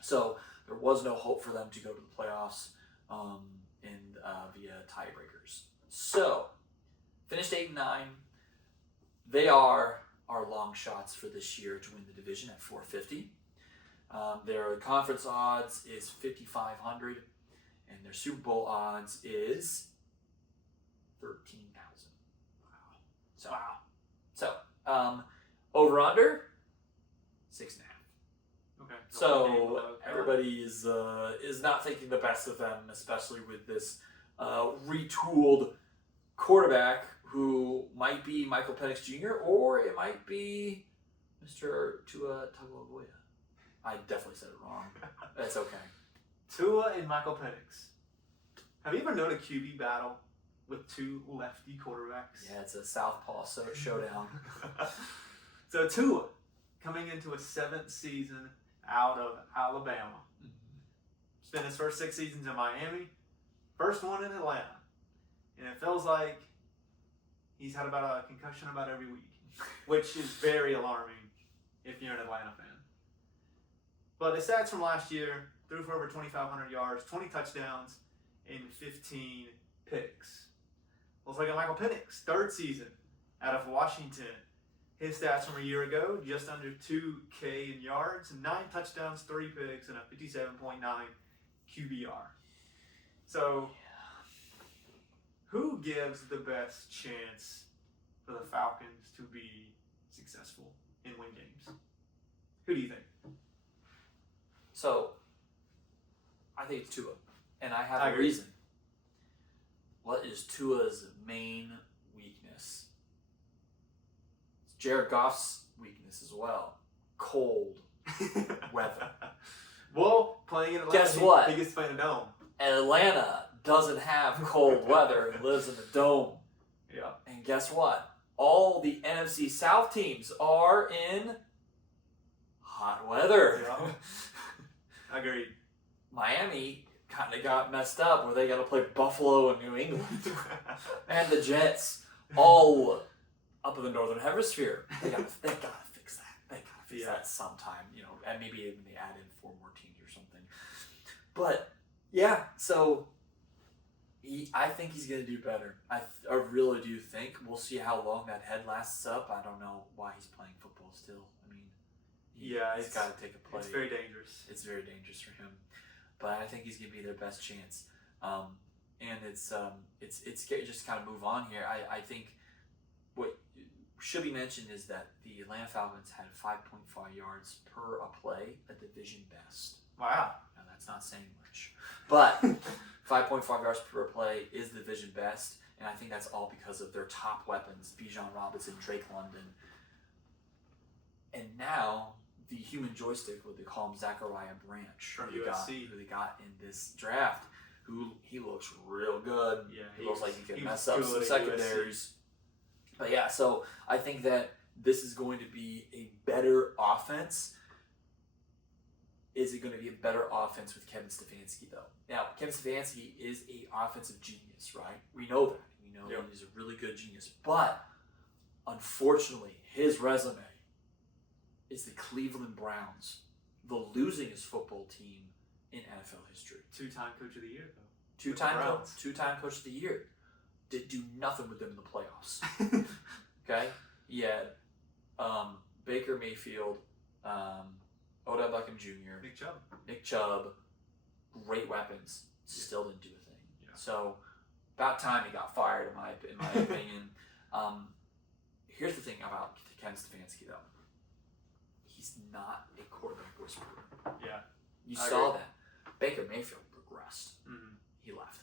So there was no hope for them to go to the playoffs via tiebreakers. So, finished 8-9. They are our long shots for this year to win the division at 450. Their conference odds is 5,500, and their Super Bowl odds is 13,000. Wow. So, over under 6.5. Okay. So everybody is not thinking the best of them, especially with this retooled quarterback who might be Michael Penix Jr. or it might be Mr. Tua Tagovailoa. I definitely said it wrong. That's okay. Tua and Michael Penix. Have you ever known a QB battle with two lefty quarterbacks? Yeah, it's a southpaw showdown. So Tua, coming into a 7th season out of Alabama. Spent his first 6 seasons in Miami. First one in Atlanta. And it feels like he's had about a concussion about every week, which is very alarming if you're an Atlanta fan. But the stats from last year, threw for over 2,500 yards, 20 touchdowns, and 15 picks. Looks like a Michael Penix, 3rd season out of Washington. His stats from a year ago, just under 2K in yards, 9 touchdowns, 3 picks, and a 57.9 QBR. So, who gives the best chance for the Falcons to be successful and win games? Who do you think? So, I think it's Tua, and I have a agree. reason. What is Tua's main weakness? It's Jared Goff's weakness as well. Cold weather. Well, playing in Atlanta, Guess what? he gets to play in a dome. Atlanta doesn't have cold weather and lives in a dome. Yeah. And guess what? All the NFC South teams are in hot weather. Yeah. Agreed. Miami kind of got messed up where they got to play Buffalo and New England. And the Jets, all up in the Northern Hemisphere. They got to fix that. They got to fix that sometime, and maybe even they add in 4 more teams or something. But yeah, so I think he's going to do better. I really do think. We'll see how long that head lasts up. I don't know why he's playing football still. I mean, he's got to take a play. It's very dangerous. It's very dangerous for him. But I think he's going to be their best chance. And it's scary just kind of move on here. I think what should be mentioned is that the Atlanta Falcons had 5.5 yards per a play, a division best. Wow. Now that's not saying much. But 5.5 yards per play is the division best, and I think that's all because of their top weapons, Bijan Robinson, Drake London. And now the human joystick, what they call him, Zachariah Branch, From who USC. they got in this draft, who he looks real good. Yeah, he looks like he can mess was up some good at secondaries. But yeah, so I think that this is going to be a better offense. Is it going to be a better offense with Kevin Stefanski, though? Now, Kevin Stefanski is an offensive genius, right? We know that. We know that he's a really good genius. But, unfortunately, his resume is the Cleveland Browns, the losingest football team in NFL history. 2-time coach of the year, though. Two-time coach of the year. Did do nothing with them in the playoffs. Okay? He had Baker Mayfield, Odell Beckham Jr., Nick Chubb, great weapons, still didn't do a thing. Yeah. So, about time he got fired, in my opinion. Here's the thing about Kevin Stefanski, though. He's not a quarterback whisperer. Yeah. You saw that. Baker Mayfield regressed. Mm-hmm. He left.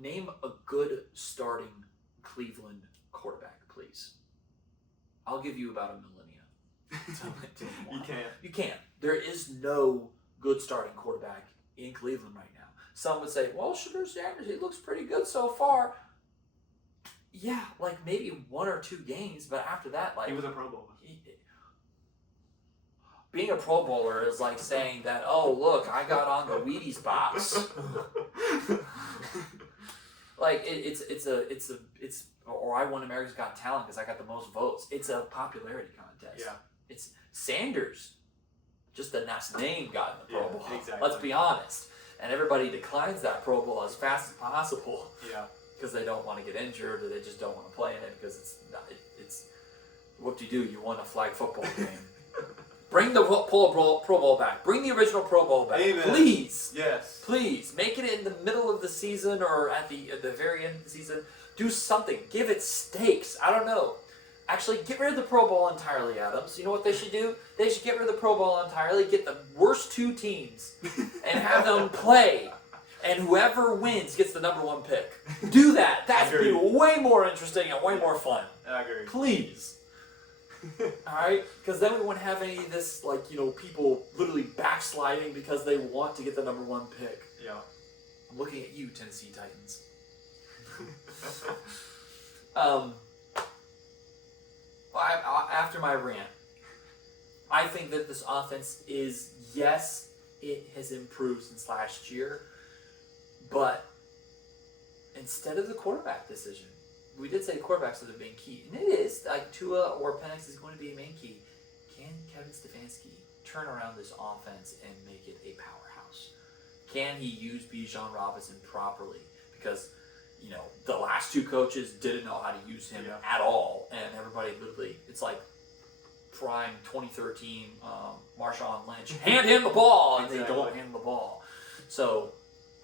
Name a good starting Cleveland quarterback, please. I'll give you about a millennia. You can't. There is no good starting quarterback in Cleveland right now. Some would say, well, Shedeur Sanders, he looks pretty good so far. Yeah, like maybe 1 or 2 games, but after that, like... He was a Pro Bowler. Being a Pro Bowler is like saying that, oh, look, I got on the Wheaties box. Like, it's or I won America's Got Talent because I got the most votes. It's a popularity contest. Yeah. It's Sanders. Just the next name got in the Pro Bowl. Exactly. Let's be honest. And everybody declines that Pro Bowl as fast as possible. Yeah. Because they don't want to get injured or they just don't want to play in it because it's whoop-de-doo, you won a flag football game. Bring the Pro Bowl back. Bring the original Pro Bowl back. Amen. Please. Yes. Please. Make it in the middle of the season or at the very end of the season. Do something. Give it stakes. I don't know. Actually, get rid of the Pro Bowl entirely, Adams. You know what they should do? They should get rid of the Pro Bowl entirely, get the worst 2 teams, and have them play. And whoever wins gets the number 1 pick. Do that. That would be way more interesting and way more fun. I agree. Please. Alright? Because then we wouldn't have any of this, people literally backsliding because they want to get the number 1 pick. Yeah. I'm looking at you, Tennessee Titans. After my rant, I think that this offense is, yes, it has improved since last year, but instead of the quarterback decision, we did say quarterbacks would have been key, and it is. Tua or Penix is going to be a main key. Can Kevin Stefanski turn around this offense and make it a powerhouse? Can he use Bijan Robinson properly? Because the last 2 coaches didn't know how to use him at all, and everybody literally, it's like prime 2013 Marshawn Lynch. Hand him the ball, and they don't hand him the ball. So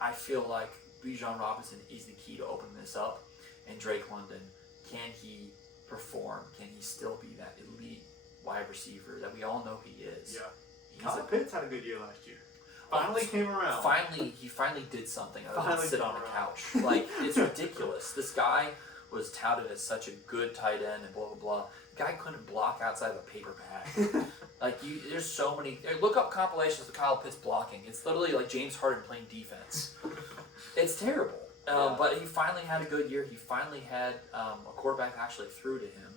I feel like Bijan Robinson is the key to opening this up, and Drake London, can he perform? Can he still be that elite wide receiver that we all know he is? Yeah. Kyle Pitts had a good year last year. Finally came around. He finally did something other than sit on a couch. It's ridiculous. This guy was touted as such a good tight end and blah, blah, blah. The guy couldn't block outside of a paper bag. There's so many. Look up compilations of Kyle Pitts blocking. It's literally like James Harden playing defense. It's terrible. But he finally had a good year. He finally had a quarterback actually threw to him.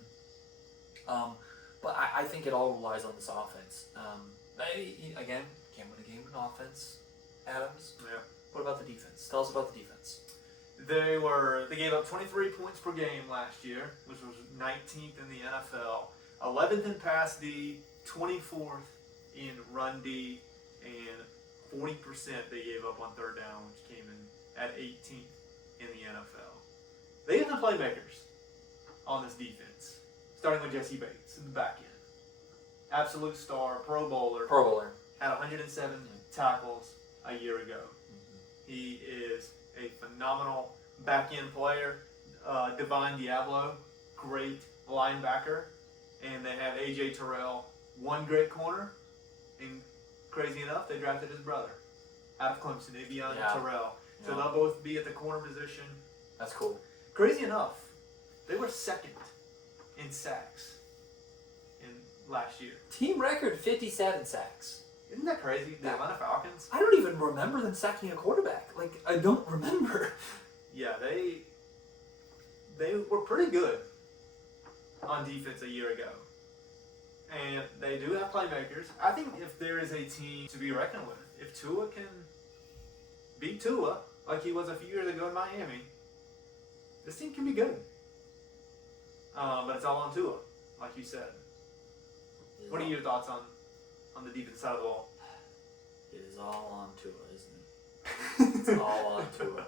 But I think it all relies on this offense. Again, can't win a game with offense. Adams. Yeah. What about the defense? Tell us about the defense. They gave up 23 points per game last year, which was 19th in the NFL, 11th in pass D, 24th in run D, and 40% they gave up on third down, which came in at 18th in the NFL. They have the playmakers on this defense, starting with Jesse Bates in the back end. Absolute star, Pro Bowler. Had 107 tackles a year ago. Mm-hmm. He is a phenomenal back-end player. Divine Diablo, great linebacker. And they have A.J. Terrell, one great corner. And crazy enough, they drafted his brother out of Clemson, Avion Terrell. So they'll both be at the corner position. That's cool. Crazy enough, they were second in sacks in last year. Team record 57 sacks. Isn't that crazy? The Atlanta Falcons. I don't even remember them sacking a quarterback. I don't remember. Yeah, they were pretty good on defense a year ago. And they do have playmakers. I think if there is a team to be reckoned with, if Tua can beat Tua like he was a few years ago in Miami, this team can be good. But it's all on Tua, like you said. What are your thoughts on the defense side of the ball? It is all on Tua, isn't it? It's all on Tua.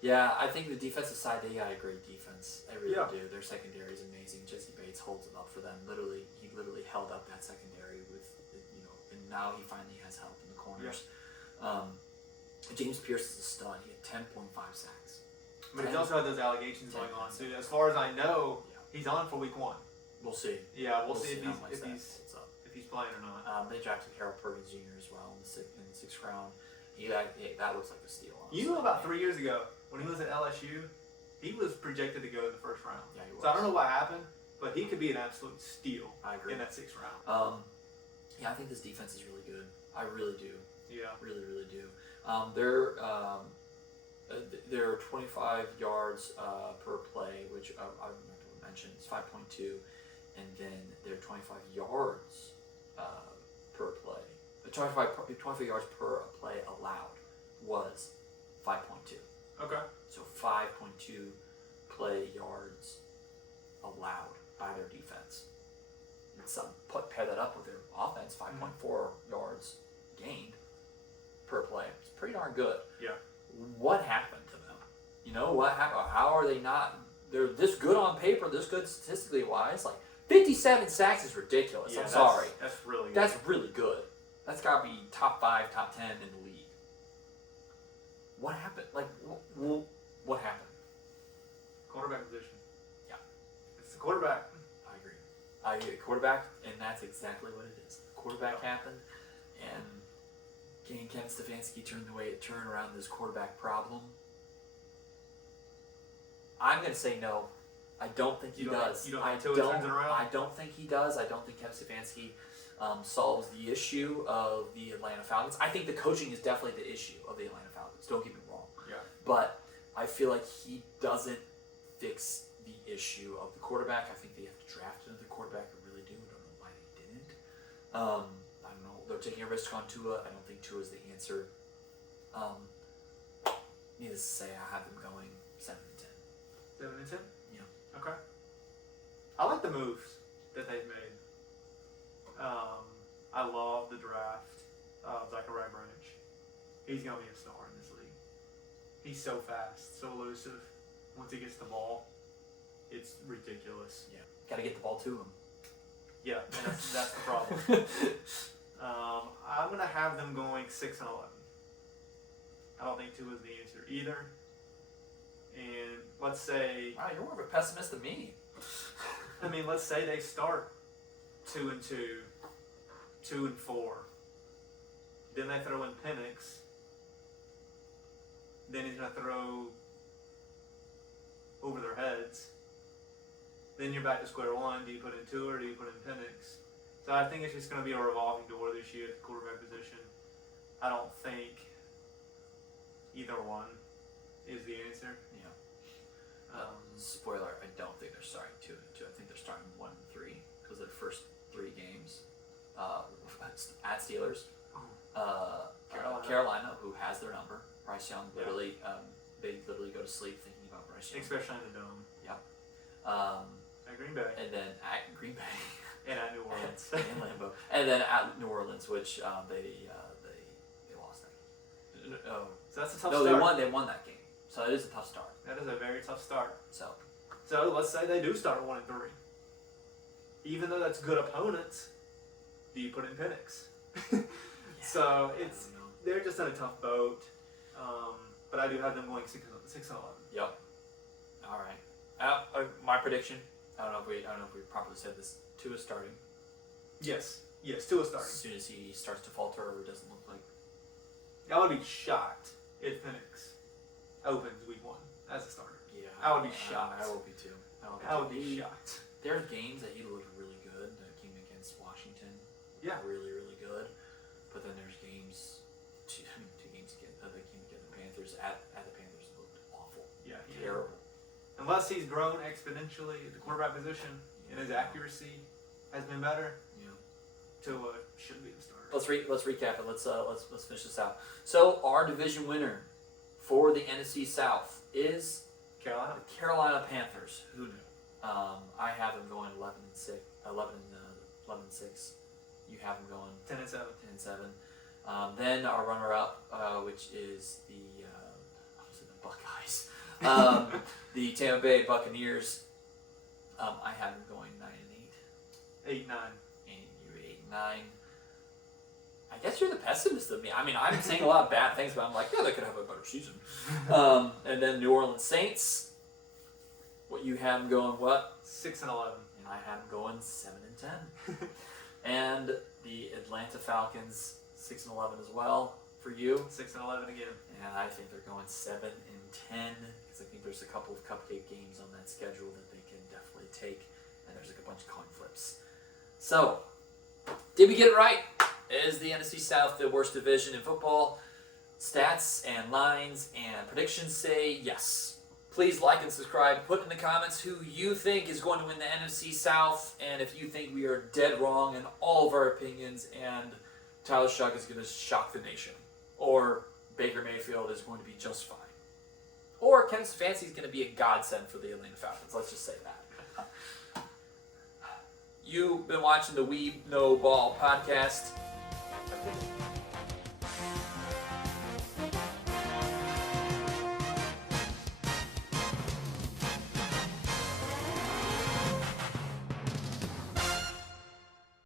Yeah, I think the defensive side, they got a great defense. They really do. Their secondary is amazing. Jesse Bates holds it up for them. He literally held up that secondary with, and now he finally has help in the corners. Yeah. James Pierce is a stud. He had 10.5 sacks. But he's also had those allegations going on. So as far as I know, he's on for week 1. We'll see. Yeah, we'll see if he's playing or not. They drafted Harold Perkins Jr. as well in the 6th round. That looks like a steal. Honestly. You know, about 3 years ago, when he was at LSU, he was projected to go in the 1st round. Yeah, he was. So I don't know what happened, but he could be an absolute steal. I agree. In that 6th round. Yeah, I think this defense is really good. I really do. Yeah. Really, really do. They're 25 yards per play, which I remember to mention is 5.2, and then they're 25 yards per play. 25 yards per play allowed was 5.2. Okay. So 5.2 play yards allowed by their defense. Pair that up with their offense, 5.4 yards gained per play. It's pretty darn good. Yeah. What happened to them? What happened? How are they not? They're this good on paper, this good statistically wise. 57 sacks is ridiculous. I'm sorry. That's really good. That's really good. That's got to be top 5, top 10 in the league. What happened? Like, what happened? Quarterback position. Yeah. It's the quarterback. I agree. I agree. Quarterback, and that's exactly what it is. The quarterback happened, and Kevin Stefanski turned the way it turned around this quarterback problem. I'm going to say no. I don't think he does. You don't think until it turns it around? I don't think he does. I don't think Kevin Stefanski solves the issue of the Atlanta Falcons. I think the coaching is definitely the issue of the Atlanta Falcons. Don't get me wrong. Yeah. But I feel like he doesn't fix the issue of the quarterback. I think they have to draft another quarterback. I really do. I don't know why they didn't. I don't know. They're taking a risk on Tua. I don't think Tua is the answer. Needless to say, I have them going 7 and 10. 7 and 10? Yeah. Okay. I like the moves that they've made. I love the draft of Zachariah Branch. He's going to be a star in this league. He's so fast, so elusive. Once he gets the ball, it's ridiculous. Yeah. Got to get the ball to him. Yeah, and that's the problem. I'm going to have them going 6 and 11. I don't think 2 is the answer either. And let's say... Wow, you're more of a pessimist than me. I mean, let's say they start 2 and 2, 2 and 4. Then they throw in Penix. Then he's going to throw over their heads. Then you're back to square one. Do you put in Tua or do you put in Penix? So I think it's just going to be a revolving door this year at the quarterback position. I don't think either one is the answer. Yeah. Spoiler: I don't think they're starting 2 and 2. I think they're starting 1 and 3 because their first 3 games at Steelers, Carolina, who has their number. Bryce Young literally, they literally go to sleep thinking about Bryce Young. Especially in the dome. Yep. At Green Bay. And then at Green Bay. And at New Orleans. and Lambeau. And then at New Orleans, which they lost that game. So that's a tough no, start. they won that game. So it is a tough start. That is a very tough start. So let's say they do start 1 and 3. Even though that's good opponents, do you put in Penix? So they're just in a tough boat. But I do have them going 6 and 11. Yep. All right. My prediction. I don't know if we properly said this. Tua is starting. Yes, Tua starting. As soon as he starts to falter or doesn't look like. I would be shocked if Penix opens week 1 as a starter. Yeah. I would be shocked. I will be too. I would be shocked. There are games that he looked really good. The game against Washington. Yeah. Really, really good. But then there's games. Two games against the Panthers. At the Panthers looked awful. Yeah. Terrible. Unless he's grown exponentially at the quarterback position and his accuracy has been better, Tua should be the starter. Let's recap it. Let's finish this out. So our division winner for the NFC South is Carolina. the Carolina Panthers. Who knew? I have them going 11 and 6. You have them going 10 and 7. 10 and 7. Then our runner-up, which is the Buckeyes, the Tampa Bay Buccaneers. I have them going 9 and 8. 8-9. And you're 8 and 9. I guess you're the pessimist of me. I mean, I'm saying a lot of bad things, but I'm like, yeah, they could have a better season. And then New Orleans Saints. What you have them going? What? 6 and 11. And I have them going 7 and 10. And the Atlanta Falcons 6 and 11 as well for you. 6 and 11 again. And I think they're going 7 and 10 because I think there's a couple of cupcake games on that schedule that they can definitely take, and there's like a bunch of coin flips. So, did we get it right? Is the NFC South the worst division in football? Stats and lines and predictions say yes. Please like and subscribe. Put in the comments who you think is going to win the NFC South, and if you think we are dead wrong in all of our opinions, and Tyler Shough is going to shock the nation, or Baker Mayfield is going to be just fine, or Kevin Stefanski is going to be a godsend for the Atlanta Falcons. Let's just say that. You've been watching the We Know Ball podcast.